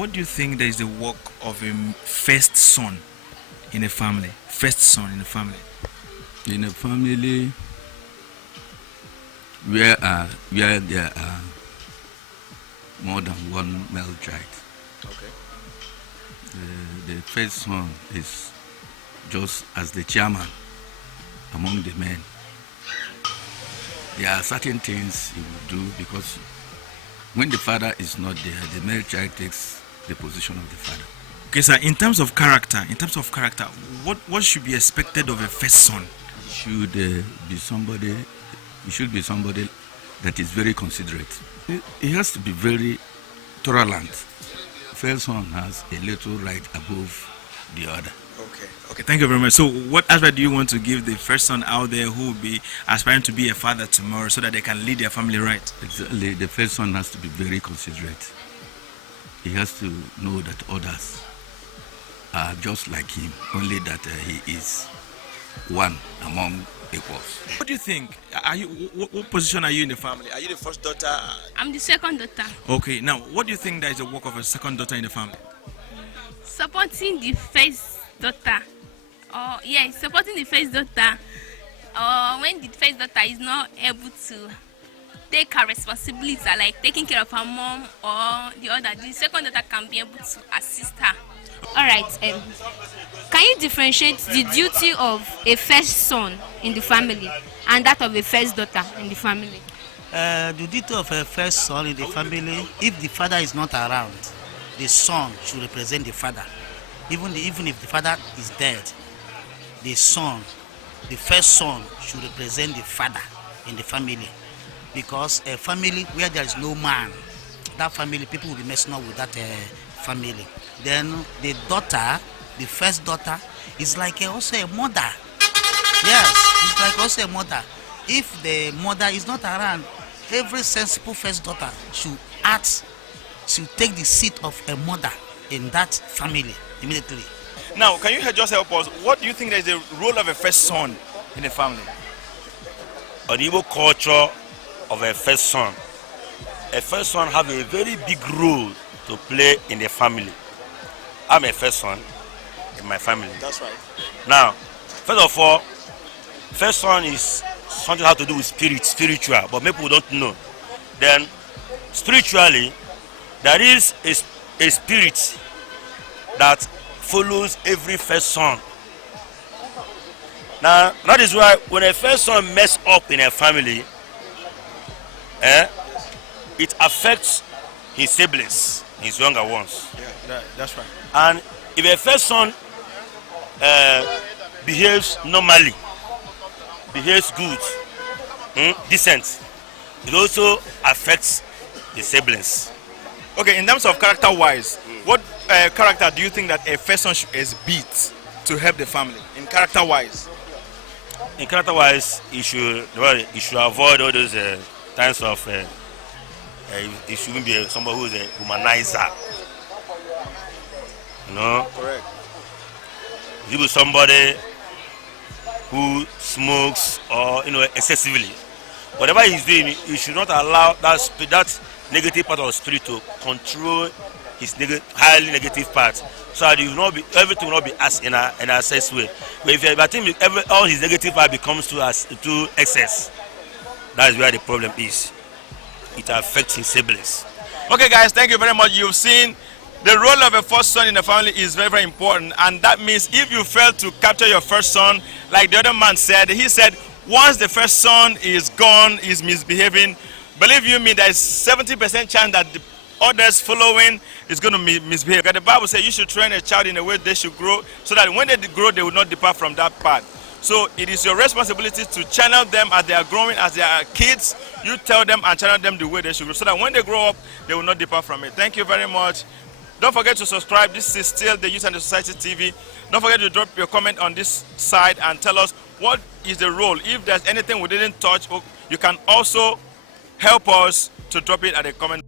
what do you think that is the work of a first son in a family? First son in a family. In a family where there are more than one male child, Okay. the first son is just as the chairman among the men. There are certain things he will do because when the father is not there, the male child takes the position of the father. Okay, sir. In terms of character, what should be expected of a first son? He should be somebody that is very considerate. He has to be very tolerant. First one has a little right above the other. Okay. Thank you very much. So, what advice do you want to give the first son out there who will be aspiring to be a father tomorrow, so that they can lead their family right? Exactly. The first son has to be very considerate. He has to know that others are just like him, only that he is one among equals. What do you think? What position are you in the family? Are you the first daughter? I'm the second daughter. Okay. Now, what do you think that is the work of a second daughter in the family? Supporting the first daughter. Supporting the first daughter. When the first daughter is not able to take her responsibilities, like taking care of her mom or the second daughter can be able to assist her. All right. Can you differentiate the duty of a first son in the family and that of a first daughter in the family? The duty of a first son in the family, if the father is not around, the son should represent the father. Even if the father is dead, the first son should represent the father in the family. Because a family where there is no man, that family, people will be messing up with that family. Then the first daughter, is like also a mother. Yes, it's like also a mother. If the mother is not around, every sensible first daughter should take the seat of a mother in that family immediately. Now, can you just help us? What do you think is the role of a first son in the family? On the Igbo culture of a first son have a very big role to play in the family. I'm a first son in my family. That's right. Now, first of all, first son is something have to do with spiritual, but people don't know. Then, spiritually, there is a spirit that follows every first son. Now, that is why when a first son mess up in a family, it affects his siblings, his younger ones. Yeah, that's right. And if a first son behaves normally, behaves good, decent, it also affects the siblings. Okay, in terms of character-wise, what character do you think that a first son is beat to help the family? In character-wise? In character-wise, you should avoid all those times of. It shouldn't be somebody who is a humanizer. You know? Correct. If you be somebody who smokes or excessively, whatever he's doing, you should not allow that negative part of spirit to control his highly negative part, so that everything will not be as in an excess way. But if I think all his negative part becomes to excess, that is where the problem is. It affects his siblings. Okay, guys, thank you very much. You've seen the role of a first son in the family is very, very important, and that means if you fail to capture your first son, like the other man said, he said once the first son is gone, is misbehaving, believe you me, there is 70% chance that the others following is going to misbehave. The Bible says you should train a child in a way they should grow, so that when they grow, they will not depart from that path. So it is your responsibility to channel them as they are growing, as they are kids. You tell them and channel them the way they should grow, so that when they grow up, they will not depart from it. Thank you very much. Don't forget to subscribe. This is still the Youth and the Society TV. Don't forget to drop your comment on this side and tell us what is the role. If there's anything we didn't touch, you can also help us to drop it at the comment.